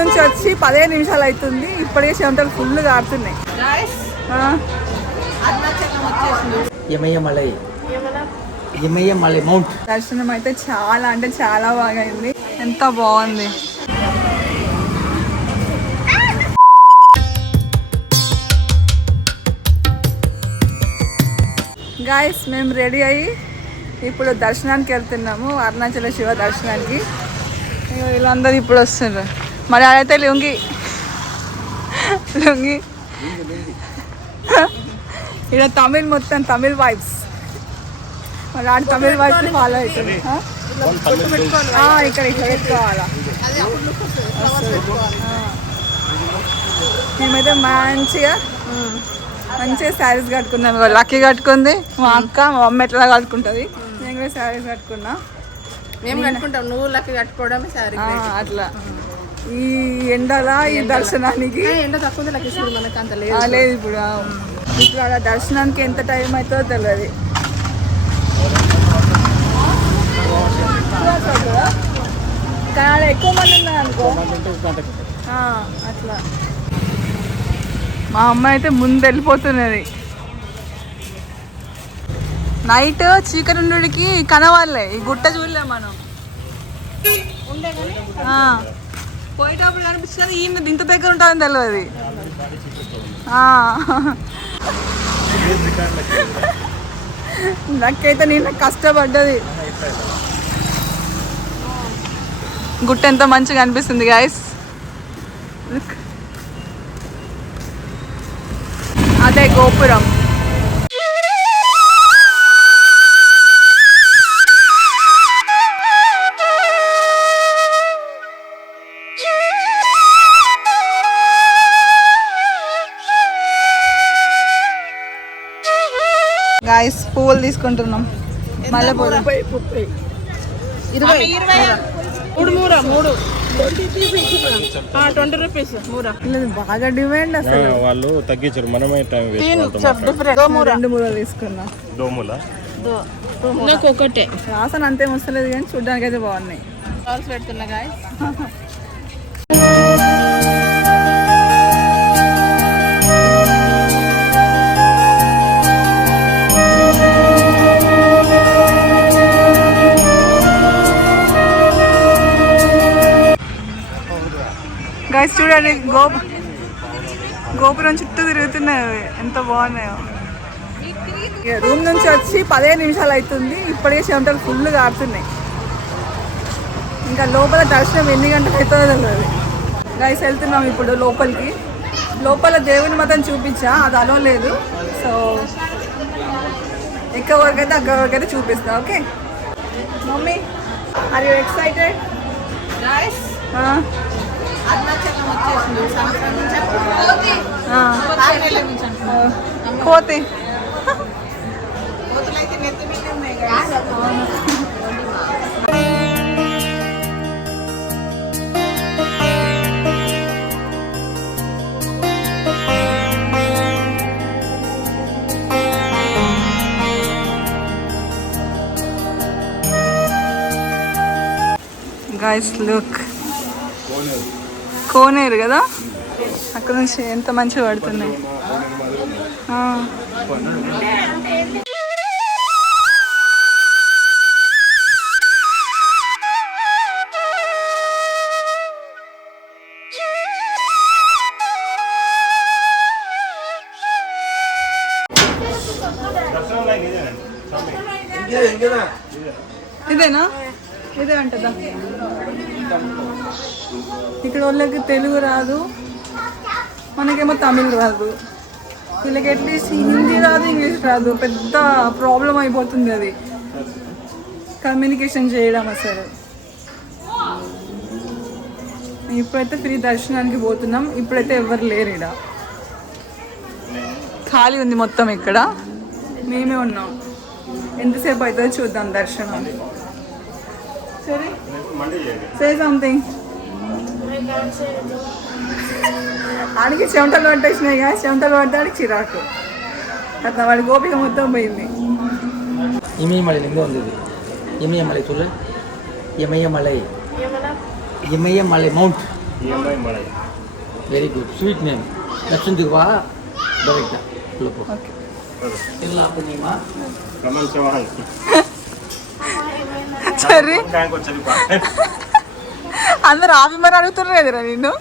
నుంచి వచ్చి 15 నిమిషాలు అవుతుంది. ఇప్పటికే చెమటలు ఫుల్ కారుతున్నాయి. దర్శనం అయితే చాలా అంటే చాలా బాగా అయింది. ఎంత బాగుంది. గాయస్ మేము రెడీ అయ్యి ఇప్పుడు దర్శనానికి వెళ్తున్నాము, అరుణాచల శివ దర్శనానికి. వీళ్ళందరూ ఇప్పుడు వస్తున్నారు. మరి అదైతే లుంగి ఇక్కడ తమిళ్, మొత్తం తమిళ్ వైబ్స్. మరి ఆడ తమిళ్ వైబ్స్ ఫాలో అవుతుంది. ఇక్కడ ఇట్లా పెట్టుకోవాలా. మేమైతే మంచిగా శారీస్ కట్టుకున్నాం. లక్కీ కట్టుకుంది, మా అక్క, మా మమ్మీ ఎట్లా కట్టుకుంటుంది. నేను కూడా శారీస్ కట్టుకున్నా. మేము కట్టుకుంటాం, నువ్వు లక్కీ కట్టుకోవడమే శారీ. అట్లా ఈ ఎండలా ఈ దర్శనానికి ఎండ తక్కువ లక్కీ మనకు అంత లేదు. ఇప్పుడు అలా దర్శనానికి ఎంత టైం అవుతుందో తెలియదు. కానీ ఎక్కువ మంది ఉన్నారు అనుకో. అట్లా మా అమ్మ అయితే ముందు వెళ్ళిపోతున్నది. నైట్ చీకటి ఉండడికి కనవాళ్ళే, ఈ గుట్ట చూడలే మనం. పోయేటప్పుడు కనిపించినది ఈయన ఇంత దగ్గర ఉంటుందని తెలియదు. నాకైతే నేను కష్టపడ్డది. గుట్ట ఎంత మంచిగా అనిపిస్తుంది గాయస్. అదే గోపురం. గాయస్ పువ్వులు తీసుకుంటున్నాం. మళ్ళీ 20 రూపీస్ బాగా డిమాండ్ అసలు. వాళ్ళు తగ్గించారు, మనమే టైం రెండు మూలలు తీసుకున్నాం. ఒకటే వాసన అంతేం వస్తలేదు కానీ చూడ్డానికి అయితే బాగున్నాయి. పెడుతున్నా గాయస్. గాయస్ చూడండి, గోపురం చుట్టూ తిరుగుతున్నాయి, ఎంత బాగున్నాయో. రూమ్ నుంచి వచ్చి 15 నిమిషాలు అవుతుంది. ఇప్పటికే చెమటలు ఫుల్ కారుతున్నాయి. ఇంకా లోపల దర్శనం ఎన్ని గంటలు అవుతుందో తెలియదు. గాయస్ వెళ్తున్నాం ఇప్పుడు లోపలికి. లోపల దేవుని మతం చూపించా, అది అలో లేదు. సో ఎక్కడ వరకు అయితే అక్కడ వరకు అయితే చూపిస్తా. Okay mummy, are you excited? కోతి గైస్ లుక్, కోనేరు కదా, అక్కడ నుంచి ఎంత మంచిగా పడుతున్నాయి. ఇదేనా? ఇదే అంటదా? ఇక్కడ వాళ్ళకి తెలుగు రాదు, మనకేమో తమిళ్ రాదు. వీళ్ళకి అట్లీస్ట్ హిందీ రాదు, ఇంగ్లీష్ రాదు. పెద్ద ప్రాబ్లం అయిపోతుంది అది, కమ్యూనికేషన్ చేయడం అసలు. ఇప్పుడైతే ఫ్రీ దర్శనానికి పోతున్నాం. ఇప్పుడైతే ఎవరు లేరు, ఇక్కడ ఖాళీ ఉంది మొత్తం. ఇక్కడ మేమే ఉన్నాం. ఎంతసేపు అవుతుందో చూద్దాం దర్శనం. సరే, సే సంథింగ్. ఆడికి చెమటలు పట్టేసినాయి కదా, చెమటలు పడ్డానికి చిరాకు. అట్లా వాడి గోపిక మొత్తం పోయింది. ఇమయమలై లింగం ఉంది. ఇమయమలై చూడ, ఇమయమలై, ఇమయమలై మౌంట్. EMI మలై very good sweet name Lakshman దిగువా డైరెక్ట్ లోపో ఓకే ఇలా పునీమా రమన్ చౌహాన్ సరే బ్యాంక్ వచ్చేది అందరు ఆపి మరి అడుగుతున్నారు కదరా నిన్ను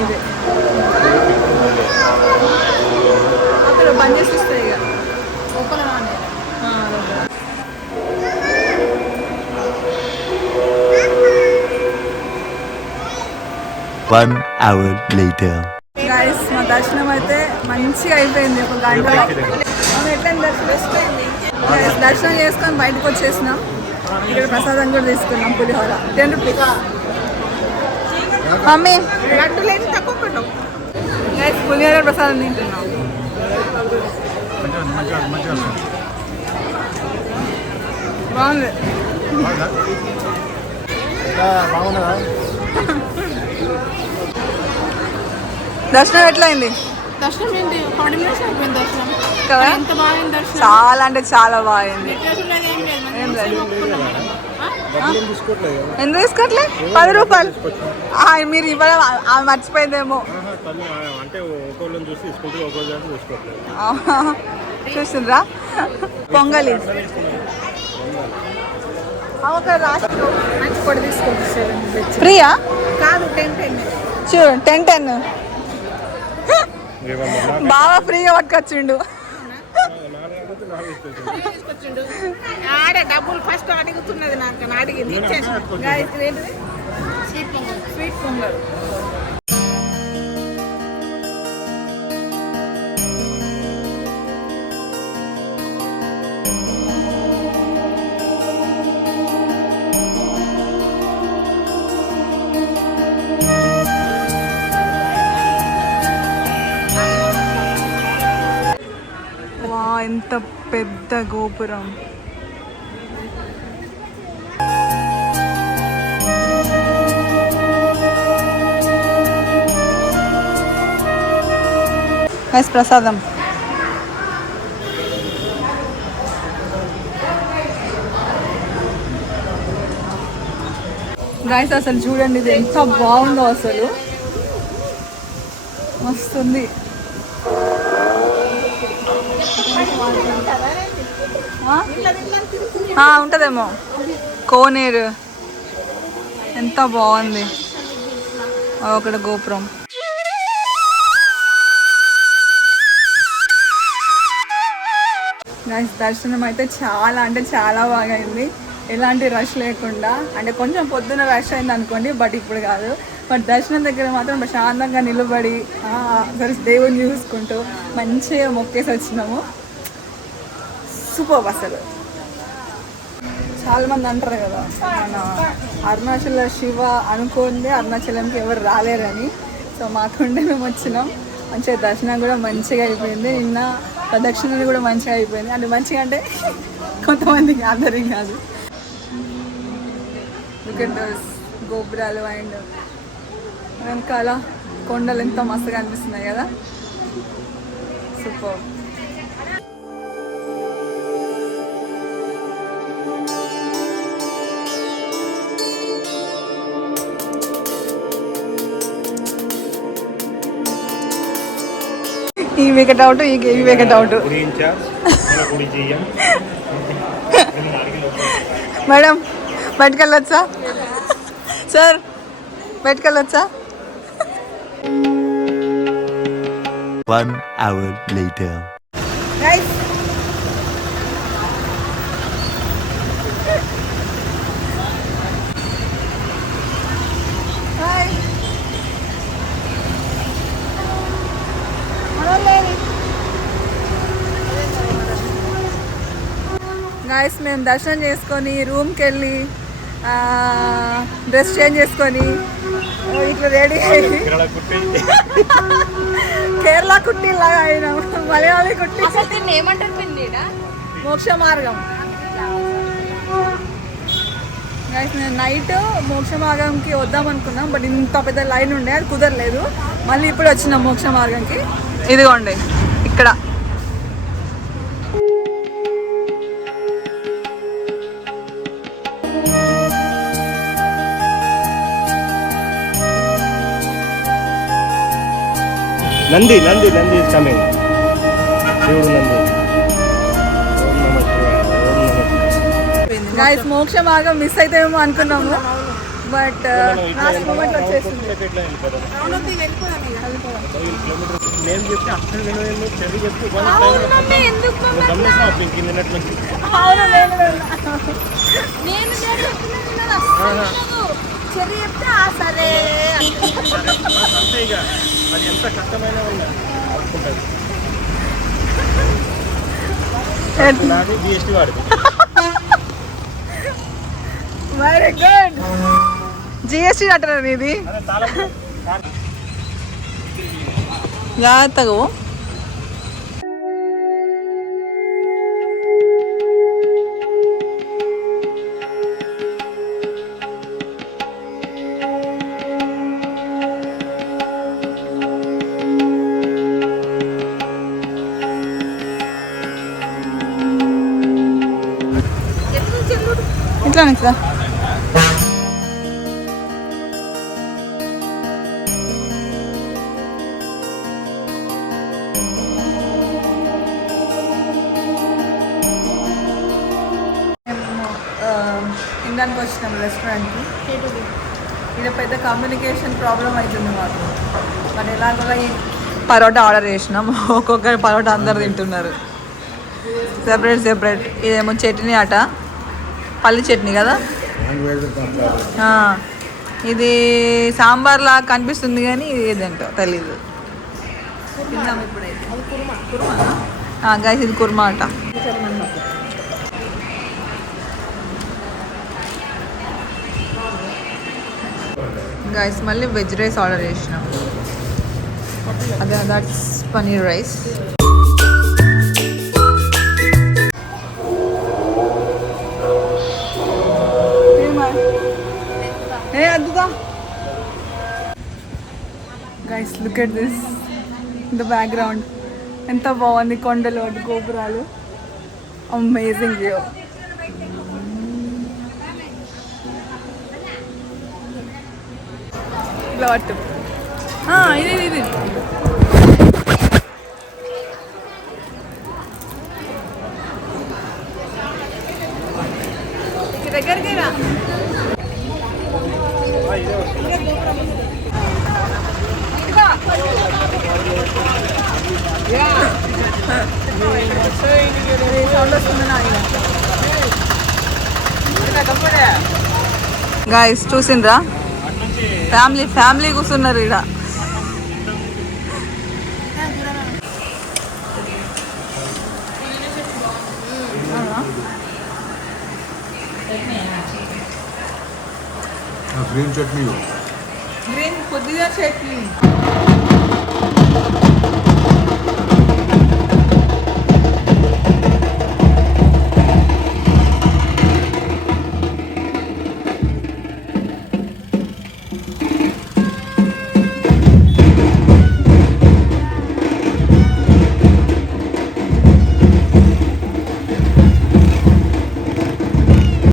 ఇదే అక్కడ బంద్ చేసి ఇస్తాయి ఇక ఓపెన్ రానే 1 hour later. గైస్ మా దర్శనం అయితే మంచిగా అయిపోయింది ఒక గంటలో Guys, దర్శనం చేసుకొని బయటకు వచ్చేసినాం ఇక్కడ ప్రసాదం కూడా తీసుకున్నాం పులిహోర 10 రూపీస్ మమ్మీ లడ్డు లేదు తక్కువ పెట్టు గైస్ పులిహోర ప్రసాదం తింటున్నాం బాగుంది దర్శనం ఎట్లా అయింది దర్శనం ఏంటి 40 minutes అయిపోయింది దర్శనం కదా ఎంత బాగుంది దర్శనం చాలా అంటే చాలా బాగుంది డెకరేషన్ లేదు ఏం లేదు ఏం లేదు డబ్బులు తీసుకోవట్లేదు ఎందుకు తీసుకోవట్లే 10 రూపాయలు మీరు ఇవ్వడం ఆమె మర్చిపోయిందేమో అంటే ఒకళ్ళని చూసి తీసుకుంటే ఒకళ్ళు తీసుకోవట్లేదు చూసిండ్రా పొంగలి ఒక రాష్ట్రం మంచి పొడి తీసుకోండి ఫ్రీయా కాదు 10 చూడు 10 బాగా ఫ్రీగా పట్టుకొచ్చిండు తీసుకొచ్చిండు ఆడే డబ్బులు ఫస్ట్ అడుగుతున్నది నాకు అడిగింది ఇచ్చేసి స్వీట్ పొంగల్ స్వీట్ పొంగల్ వా ఎంత పెద్ద గోపురం ప్రసాదం గైస్ అసలు చూడండి ఇది ఎంత బాగుందో అసలు మస్తుంది ఉంటుందేమో కోనేరు ఎంత బాగుంది అక్కడ గోపురం గైస్ దర్శనం అయితే చాలా అంటే చాలా బాగా అయింది ఎలాంటి రష్ లేకుండా అంటే కొంచెం పొద్దున రష్ అయింది అనుకోండి బట్ ఇప్పుడు కాదు బట్ దర్శనం దగ్గర మాత్రం ప్రశాంతంగా నిలబడి అసలు దేవుని చూసుకుంటూ మంచిగా మొక్కేసి వచ్చినాము సూపర్ అసలు చాలామంది అంటారు కదా మన అరుణాచల శివ అనుకోండి అరుణాచలంకి ఎవరు రాలేరని సో మాకుండే మేము వచ్చినాం మంచిగా దర్శనం కూడా మంచిగా అయిపోయింది నిన్న ప్రదక్షిణలు కూడా మంచిగా అయిపోయింది అంటే మంచిగా అంటే కొంతమందికి అందరికీ కాదు వికెటర్స్ గోపురాలు అండ్ వెనకాల కొండలు ఎంతో మస్తుగా అనిపిస్తున్నాయి కదా సూపర్ ఈ వికెట్ అవుట్ ఈ వికెట్ అవుట్ మేడం బయటకు వెళ్ళొచ్చా సార్ బయటకు వెళ్ళొచ్చా 1 hour later. Guys. Hi. Guys మేము దర్శనం చేసుకొని రూమ్కి వెళ్ళి డ్రెస్ చేంజ్ చేసుకొని ఇట్లా రెడీ అయ్యి కేరళ కుట్టి లాగా అయినాం మలయాళీ కుట్టి ఏమంటారు మోక్ష మార్గం గైస్ నేను నైట్ మోక్ష మార్గంకి వద్దాం అనుకున్నాం, బట్ ఇంత పెద్ద లైన్ ఉండే అది కుదరలేదు. మళ్ళీ ఇప్పుడు వచ్చినాం మోక్ష మార్గంకి. ఇదిగోండి ఇక్కడ నంది నంది నంది ఇస్ కమింగ్. శివుడు నంది. ఓం నమః శివాయ. ఓం నమః శివాయ. గైస్ మోక్ష మార్గం మిస్ అయితేమో అనుకున్నాము, బట్ లాస్ట్ మూమెంట్ వచ్చేసింది. నేను చెప్తే అక్కడ వినోదం చెడు చెప్తే గమనిస్తాను ఇంక నిన్నటి నుంచి. అవును నేను అంతే ఇక అది ఎంత కష్టమైన అనుకుంటుంది. నాది జిఎస్టీ వాడిది. Very good. జిఎస్టీ అంటారు ఇది. జాగ్రత్తగా ఇట్లా ఇట్లా తినడానికి వచ్చినాం రెస్టారెంట్కి. ఇక్కడ పెద్ద కమ్యూనికేషన్ ప్రాబ్లం అవుతుంది మాకు. మరి ఎలాగోలా ఈ పరోటా ఆర్డర్ చేసినాం. ఒక్కొక్కరు పరోటా అందరు తింటున్నారు సెపరేట్ సెపరేట్. ఇదేమో చట్నీ అట, పల్లి చట్నీ కదా. ఇది సాంబార్ లాగా కనిపిస్తుంది కానీ ఇది ఏదంటో తెలీదు. తిందాం ఇప్పుడైతే. గైస్ ఇది కుర్మా అట. గైస్ మళ్ళీ వెజ్ రైస్ ఆర్డర్ చేసినాం. అదే that's paneer rice. Guys look at this the background. ఎంత బాగుంది, కొండలు అటు గోపురాలు. Amazing view. ఇది ఇది దగ్గరికి రా. గాయస్ చూసిండ్రా, ఫ్యామిలీ కూర్చున్నారు ఇక్కడ. గ్రీన్ చట్నీ, గ్రీన్ కొద్దిగా చట్నీ.